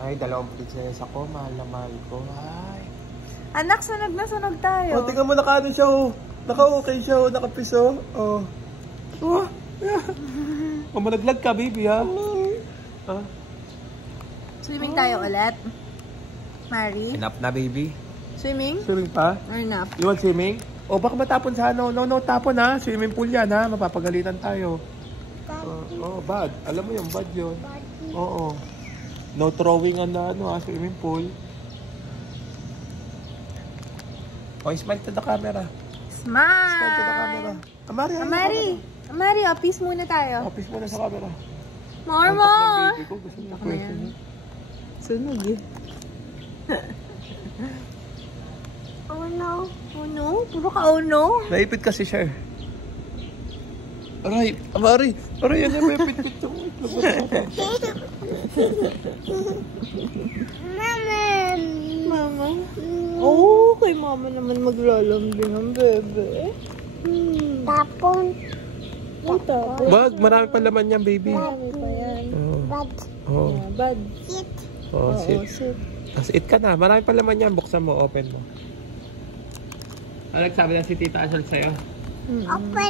Ay, dalawang prinsesa ko. Mahal na mahal ko. Ay. Anak, sunog na sunog tayo. Oh, tingnan mo, naka-ano siya, oh. Naka-okay siya, oh. Naka-piso. Oh. Oh. Oh, malaglag ka, baby, ha? Ah. Swimming tayo ulit. Mari? Enough na, baby. Swimming? Swimming pa? Enough. You want swimming? O, baka matapon sa ano. No, tapon, ha? Swimming pool yan, ha? Mapapagalitan tayo. Bad. Alam mo yung bad yun. Oo. No throwing on the swimming pool. Oh, smile to the camera. Smile! Smile to the camera. Amari, Amari, peace muna tayo. Office mo na sa camera. More! Baby ko, gusto niya Ako na yan. Sunog eh. Oh no. Oh no? Puro ka oh no? Naipit kasi siya. Aray, Amari. Aray, yan yung may pit-pit yung itlog. Mama. Oh, kay mama naman maglalambing ang bebe. Tapon. Ay, tapos. Wag, marami pa laman yan, baby. Marami pa yan. Bad. Oh. Yeah, bad. Sit. Oh, sit. Sit. Tapos eat ka na. Marami pa laman yan. Buksan mo, open mo. Ano nagsabi na si Tita Asal sa'yo? Open.